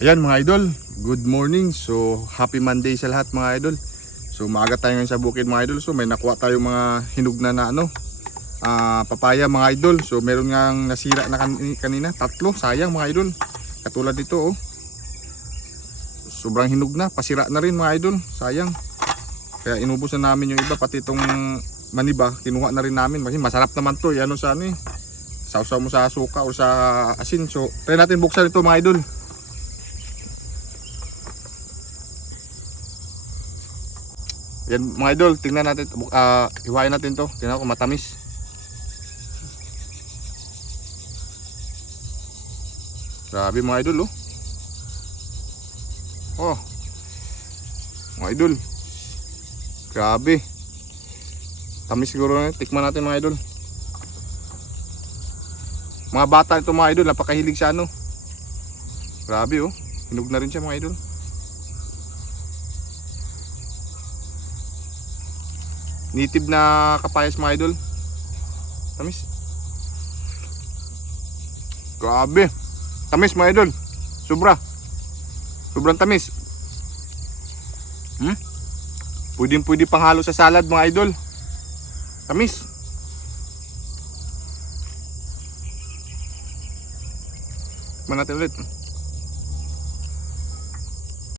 Ayan mga idol, good morning. So happy Monday sa lahat mga idol. So maaga tayo ngayon sa bukid mga idol. So may nakuha tayo mga hinog na papaya mga idol. So meron ngang nasira na kanina, tatlo, sayang mga idol. Katulad dito oh. Sobrang hinog na, pasira na rin mga idol, sayang. Kaya inubos na namin yung iba, pati itong maniba, kinuha na rin namin. Kasi masarap naman to, yan sa ano eh. Sausaw mo sa suka o sa asin. So try natin buksan ito mga idol. Yan mga idol, tingnan natin, hiwain natin to. Tingnan ko matamis. Grabe mga idol oh. Oh. Mga idol. Grabe. Tamis siguro na, tikman natin mga idol. Mga bata ito mga idol, napakahilig sa ano. Grabe oh, hinog na rin siya mga idol. Native na kapayas mga idol. Tamis. Grabe. Tamis mga idol. Sobrang tamis. Pwede panghalo sa salad mga idol. Tamis. Tikman natin ulit.